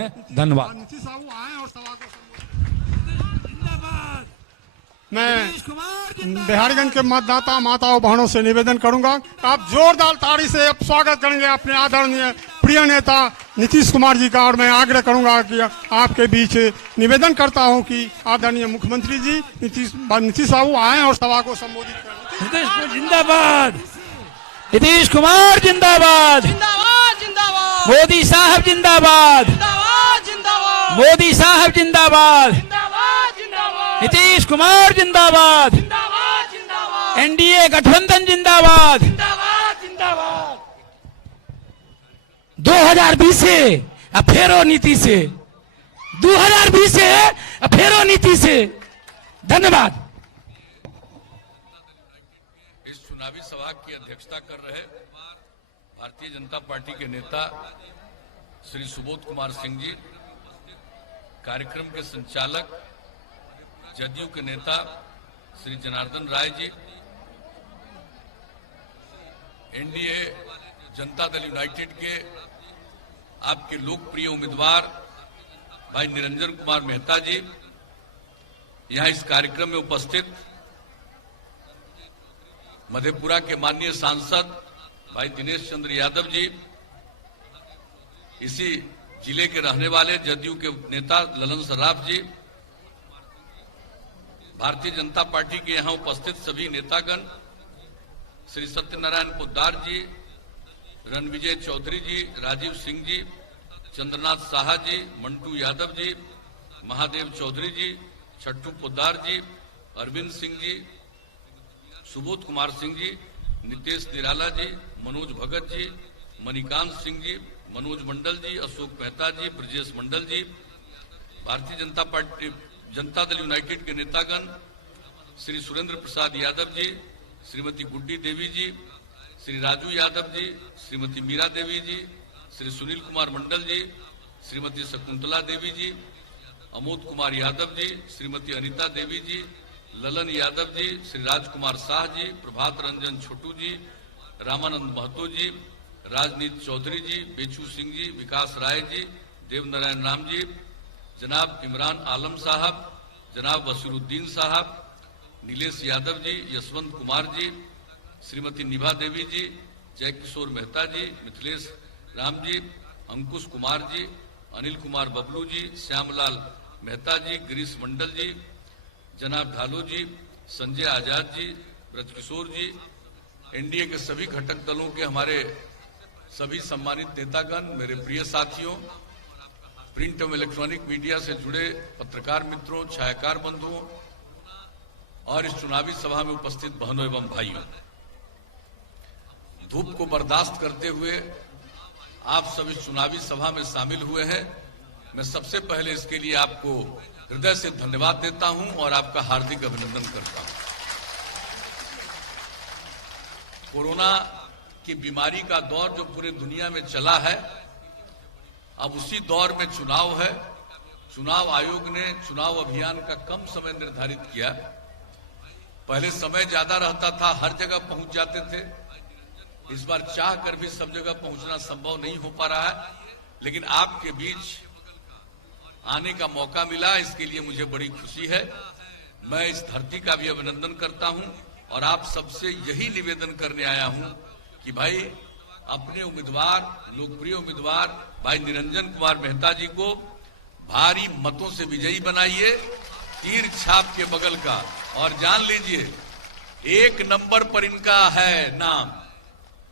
धन्यवाद। नीतीश बाबू आए और सभा को जिंदाबाद। मैं बिहारीगंज के मतदाता माताओं बहनों से निवेदन करूंगा, आप जोरदार ताड़ी से अब स्वागत करेंगे अपने आदरणीय प्रिय नेता नीतीश कुमार जी का। और मैं आग्रह करूंगा कि आपके बीच निवेदन करता हूं कि आदरणीय मुख्यमंत्री जी नीतीश बाबू आए और सभा को संबोधित करें। नीतीश कुमार जिंदाबाद, नीतीश कुमार जिंदाबाद, मोदी साहब जिंदाबाद, मोदी साहब जिंदाबाद, नीतीश कुमार जिंदाबाद, एनडीए गठबंधन जिंदाबाद। 2020 से फेरो नीति से, 2020 से फेरो नीति से। धन्यवाद। इस चुनावी सभा की अध्यक्षता कर रहे भारतीय जनता पार्टी के नेता श्री सुबोध कुमार सिंह जी, कार्यक्रम के संचालक जदयू के नेता श्री जनार्दन राय जी, एनडीए जनता दल यूनाइटेड के आपके लोकप्रिय उम्मीदवार भाई निरंजन कुमार मेहता जी, यहां इस कार्यक्रम में उपस्थित मधेपुरा के माननीय सांसद भाई दिनेश चंद्र यादव जी, इसी जिले के रहने वाले जदयू के नेता ललन सराफ जी, भारतीय जनता पार्टी के यहां उपस्थित सभी नेतागण, श्री सत्यनारायण पोद्दार जी, रणविजय चौधरी जी, राजीव सिंह जी, चंद्रनाथ साहा जी, मंटू यादव जी, महादेव चौधरी जी, छट्टू पोद्दार जी, अरविंद सिंह जी, सुबोध कुमार सिंह जी, नितेश निराला जी, मनोज भगत जी, मणिकांत सिंह जी, मनोज मंडल जी, अशोक मेहता जी, ब्रजेश मंडल जी, भारतीय जनता पार्टी जनता दल यूनाइटेड के नेतागण श्री सुरेंद्र प्रसाद यादव जी, श्रीमती गुड्डी देवी जी, श्री राजू यादव जी, श्रीमती मीरा देवी जी, श्री सुनील कुमार मंडल जी, श्रीमती शकुंतला देवी जी, अमोद कुमार यादव जी, श्रीमती अनिता देवी जी, ललन यादव जी, श्री राजकुमार शाह जी, प्रभात रंजन छोटू जी, रामानंद महतो जी, राजनीत चौधरी जी, बेचू सिंह जी, विकास राय जी, देवनारायण राम जी, जनाब इमरान आलम साहब, जनाब वसीरुद्दीन साहब, नीलेश यादव जी, यशवंत कुमार जी, श्रीमती निभा देवी जी, जय किशोर मेहता जी, मिथिलेश राम जी, अंकुश कुमार जी, अनिल कुमार बबलू जी, श्यामलाल मेहता जी, गिरीश मंडल जी, जनाब ढालो जी, संजय आजाद जी, ब्रजकिशोर जी, एनडीए के सभी घटक दलों के हमारे सभी सम्मानित नेतागण, मेरे प्रिय साथियों, प्रिंट एवं इलेक्ट्रॉनिक मीडिया से जुड़े पत्रकार मित्रों, छायाकार बंधुओं और इस चुनावी सभा में उपस्थित बहनों एवं भाइयों, धूप को बर्दाश्त करते हुए आप सब इस चुनावी सभा में शामिल हुए हैं। मैं सबसे पहले इसके लिए आपको हृदय से धन्यवाद देता हूं और आपका हार्दिक अभिनंदन करता हूं। कोरोना की बीमारी का दौर जो पूरे दुनिया में चला है, अब उसी दौर में चुनाव है। चुनाव आयोग ने चुनाव अभियान का कम समय निर्धारित किया। पहले समय ज्यादा रहता था, हर जगह पहुंच जाते थे। इस बार चाह कर भी सब जगह पहुंचना संभव नहीं हो पा रहा है, लेकिन आपके बीच आने का मौका मिला, इसके लिए मुझे बड़ी खुशी है। मैं इस धरती का भी अभिनंदन करता हूं और आप सबसे यही निवेदन करने आया हूं कि भाई अपने उम्मीदवार, लोकप्रिय उम्मीदवार भाई निरंजन कुमार मेहता जी को भारी मतों से विजयी बनाइए, तीर छाप के बगल का। और जान लीजिए, 1 नंबर पर इनका है नाम,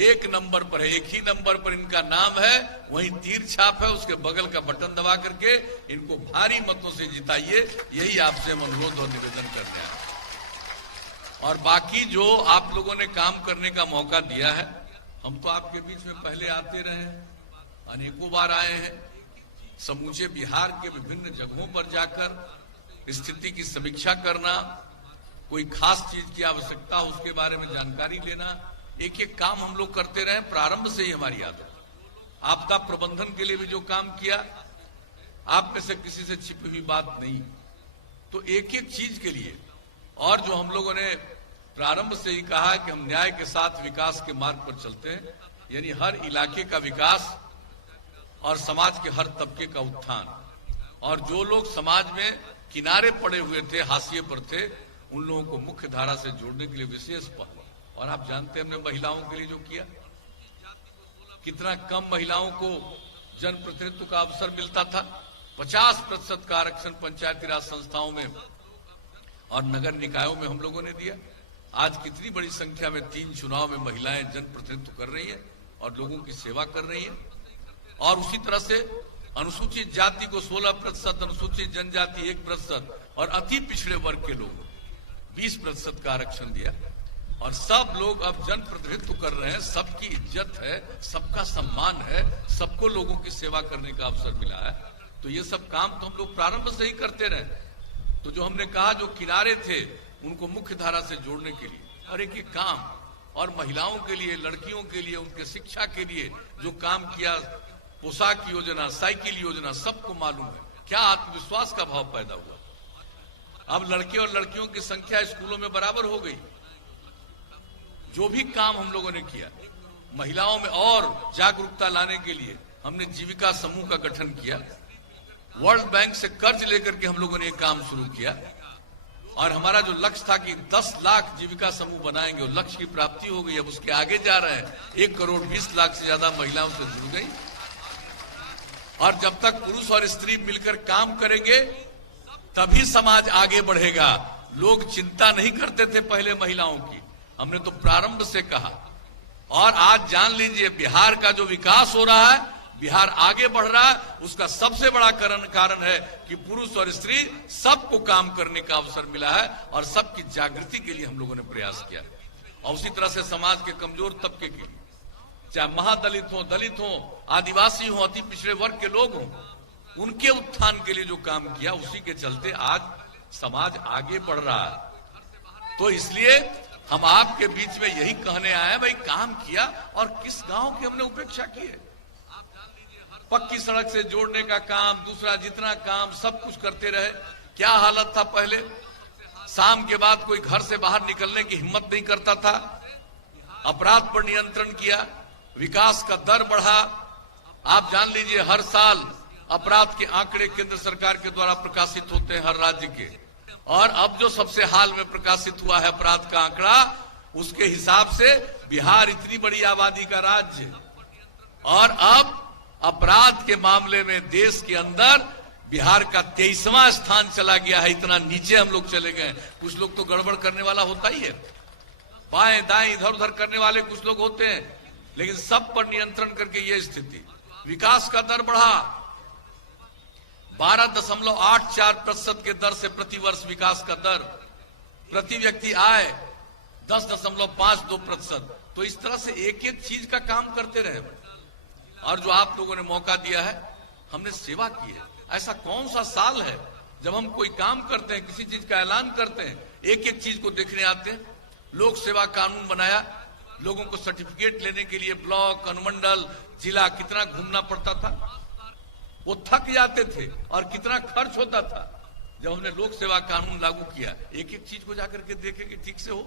1 नंबर पर है, एक ही नंबर पर इनका नाम है, वहीं तीर छाप है, उसके बगल का बटन दबा करके इनको भारी मतों से जिताइए। यही आपसे हम अनुरोध और निवेदन करते हैं। और बाकी जो आप लोगों ने काम करने का मौका दिया है, हम तो आपके बीच में पहले आते रहे, अनेकों बार आए हैं। समूचे बिहार के विभिन्न जगहों पर जाकर स्थिति की समीक्षा करना, कोई खास चीज की आवश्यकता हो उसके बारे में जानकारी लेना, एक एक काम हम लोग करते रहे, प्रारंभ से ही हमारी आदत। आपदा प्रबंधन के लिए भी जो काम किया, आप में से किसी से छिपी हुई बात नहीं। तो एक एक चीज के लिए, और जो हम लोगों ने प्रारंभ से ही कहा कि हम न्याय के साथ विकास के मार्ग पर चलते हैं, यानी हर इलाके का विकास और समाज के हर तबके का उत्थान। और जो लोग समाज में किनारे पड़े हुए थे, हाशिए पर थे, उन लोगों को मुख्य धारा से जोड़ने के लिए विशेष पहल। और आप जानते हैं हमने महिलाओं के लिए जो किया, कितना कम महिलाओं को जनप्रतिनिधित्व का अवसर मिलता था। 50% का आरक्षण पंचायती राज संस्थाओं में और नगर निकायों में हम लोगों ने दिया। आज कितनी बड़ी संख्या में 3 चुनाव में महिलाएं जनप्रतिनिधित्व कर रही है और लोगों की सेवा कर रही है। और उसी तरह से अनुसूचित जाति को 16%, अनुसूचित जनजाति 1% और अति पिछड़े वर्ग के लोग 20% का आरक्षण दिया। और सब लोग अब जनप्रतिनिधित्व कर रहे हैं, सबकी इज्जत है, सबका सम्मान है, सबको लोगों की सेवा करने का अवसर मिला है। तो ये सब काम तो हम लोग प्रारंभ से ही करते रहे। तो जो हमने कहा, जो किनारे थे उनको मुख्य धारा से जोड़ने के लिए और एक काम, और महिलाओं के लिए, लड़कियों के लिए, उनके शिक्षा के लिए जो काम किया, पोशाक योजना, साइकिल योजना, सबको मालूम है। क्या आत्मविश्वास का भाव पैदा हुआ। अब लड़के और लड़कियों की संख्या स्कूलों में बराबर हो गई। जो भी काम हम लोगों ने किया, महिलाओं में और जागरूकता लाने के लिए हमने जीविका समूह का गठन किया। वर्ल्ड बैंक से कर्ज लेकर के हम लोगों ने एक काम शुरू किया। और हमारा जो लक्ष्य था कि 10 लाख जीविका समूह बनाएंगे, वो लक्ष्य की प्राप्ति हो गई। अब उसके आगे जा रहे हैं। 1 करोड़ 20 लाख से ज्यादा महिलाओं से जुड़ गई। और जब तक पुरुष और स्त्री मिलकर काम करेंगे तभी समाज आगे बढ़ेगा। लोग चिंता नहीं करते थे पहले महिलाओं की, हमने तो प्रारंभ से कहा। और आज जान लीजिए, बिहार का जो विकास हो रहा है, बिहार आगे बढ़ रहा है, उसका सबसे बड़ा कारण है कि पुरुष और स्त्री सबको काम करने का अवसर मिला है और सबकी जागृति के लिए हम लोगों ने प्रयास किया। और उसी तरह से समाज के कमजोर तबके के लिए, चाहे महादलित हो, दलित हो, आदिवासी हो, अति पिछड़े वर्ग के लोग हों, उनके उत्थान के लिए जो काम किया, उसी के चलते आज समाज आगे बढ़ रहा है। तो इसलिए हम आपके बीच में यही कहने आए हैं, भाई काम किया और किस गांव की हमने उपेक्षा की है। पक्की सड़क से जोड़ने का काम, दूसरा जितना काम, सब कुछ करते रहे। क्या हालत था पहले, शाम के बाद कोई घर से बाहर निकलने की हिम्मत नहीं करता था। अपराध पर नियंत्रण किया, विकास का दर बढ़ा। आप जान लीजिए, हर साल अपराध के आंकड़े केंद्र सरकार के द्वारा प्रकाशित होते हैं हर राज्य के। और अब जो सबसे हाल में प्रकाशित हुआ है अपराध का आंकड़ा, उसके हिसाब से बिहार इतनी बड़ी आबादी का राज्य, और अब अपराध के मामले में देश के अंदर बिहार का 23वां स्थान चला गया है। इतना नीचे हम लोग चले गए। कुछ लोग तो गड़बड़ करने वाला होता ही है, बाएं दाएं इधर उधर करने वाले कुछ लोग होते हैं, लेकिन सब पर नियंत्रण करके ये स्थिति। विकास का दर बढ़ा, 12.84% के दर से प्रतिवर्ष विकास का दर, प्रति व्यक्ति आय 10.52%। तो इस तरह से एक एक चीज का काम करते रहे। और जो आप लोगों ने मौका दिया है, हमने सेवा की है। ऐसा कौन सा साल है जब हम कोई काम करते हैं, किसी चीज का ऐलान करते हैं, एक एक चीज को देखने आते हैं। लोक सेवा कानून बनाया, लोगों को सर्टिफिकेट लेने के लिए ब्लॉक, अनुमंडल, जिला कितना घूमना पड़ता था, वो थक जाते थे। और कितना खर्च होता था। जब हमने लोक सेवा कानून लागू किया, एक एक चीज को जाकर के देखे कि ठीक से हो।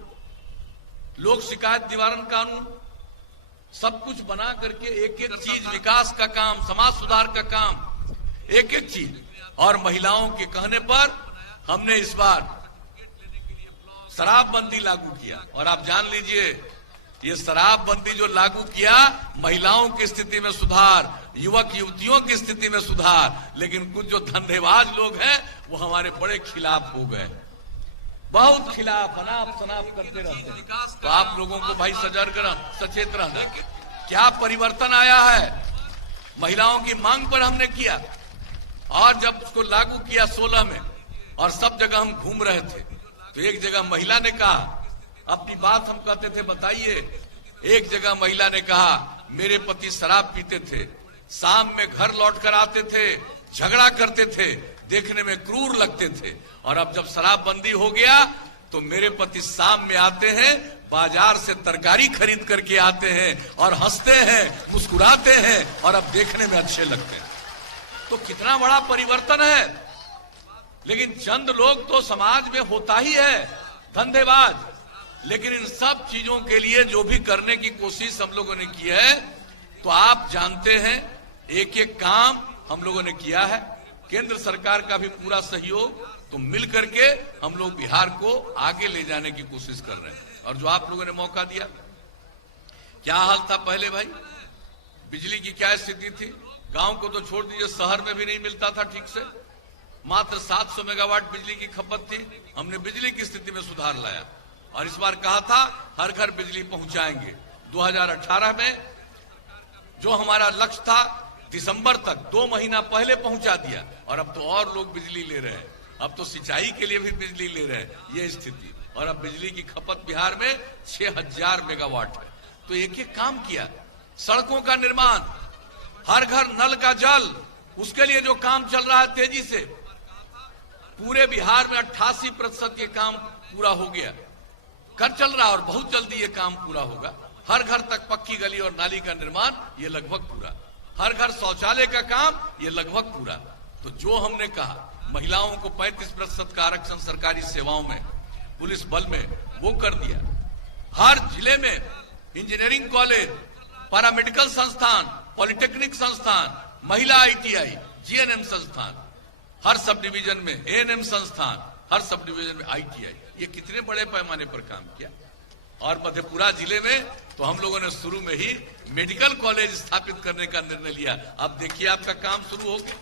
लोक शिकायत निवारण कानून, सब कुछ बना करके एक एक चीज, विकास का काम, समाज सुधार का काम, एक एक चीज। और महिलाओं के कहने पर हमने इस बार शराबबंदी लागू किया। और आप जान लीजिए, ये शराबबंदी जो लागू किया, महिलाओं की स्थिति में सुधार, युवक युवतियों की स्थिति में सुधार। लेकिन कुछ जो धंधेबाज लोग हैं, वो हमारे बड़े खिलाफ हो गए, बहुत खिलाफ, अनाप शनाप करते रहते हैं। तो आप लोगों को भाई सचेत रहना। क्या परिवर्तन आया है, महिलाओं की मांग पर हमने किया। और जब उसको लागू किया 16 में, और सब जगह हम घूम रहे थे, तो एक जगह महिला ने कहा, अपनी बात हम कहते थे बताइए। एक जगह महिला ने कहा, मेरे पति शराब पीते थे, शाम में घर लौट कर आते थे, झगड़ा करते थे, देखने में क्रूर लगते थे। और अब जब शराबबंदी हो गया तो मेरे पति शाम में आते हैं, बाजार से तरकारी खरीद करके आते हैं और हंसते हैं, मुस्कुराते हैं, और अब देखने में अच्छे लगते हैं। तो कितना बड़ा परिवर्तन है। लेकिन चंद लोग तो समाज में होता ही है, धंधेबाज। लेकिन इन सब चीजों के लिए जो भी करने की कोशिश हम लोगों ने की है, तो आप जानते हैं एक एक काम हम लोगों ने किया है, केंद्र सरकार का भी पूरा सहयोग, तो मिल करके हम लोग बिहार को आगे ले जाने की कोशिश कर रहे हैं। और जो आप लोगों ने मौका दिया, क्या हाल था पहले भाई, बिजली की क्या स्थिति थी, गांव को तो छोड़ दीजिए, शहर में भी नहीं मिलता था ठीक से, मात्र 700 मेगावाट बिजली की खपत थी। हमने बिजली की स्थिति में सुधार लाया और इस बार कहा था हर घर बिजली पहुंचाएंगे। 2018 में जो हमारा लक्ष्य था दिसंबर तक, 2 महीना पहले पहुंचा दिया और अब तो और लोग बिजली ले रहे हैं, अब तो सिंचाई के लिए भी बिजली ले रहे हैं, ये स्थिति। और अब बिजली की खपत बिहार में 6000 मेगावाट है। तो एक एक काम किया, सड़कों का निर्माण, हर घर नल का जल, उसके लिए जो काम चल रहा है तेजी से, पूरे बिहार में 88% ये काम पूरा हो गया, कर चल रहा और बहुत जल्दी ये काम पूरा होगा। हर घर तक पक्की गली और नाली का निर्माण ये लगभग पूरा, हर घर शौचालय का काम ये लगभग पूरा। तो जो हमने कहा महिलाओं को 35% का आरक्षण सरकारी सेवाओं में, पुलिस बल में, वो कर दिया। हर जिले में इंजीनियरिंग कॉलेज, पैरामेडिकल संस्थान, पॉलिटेक्निक संस्थान, महिला ITI, GNM संस्थान, हर सब डिवीजन में ANM संस्थान, हर सब डिवीजन में ITI, ये कितने बड़े पैमाने पर काम किया। और मधेपुरा जिले में तो हम लोगों ने शुरू में ही मेडिकल कॉलेज स्थापित करने का निर्णय लिया। अब देखिए आपका काम शुरू हो गया।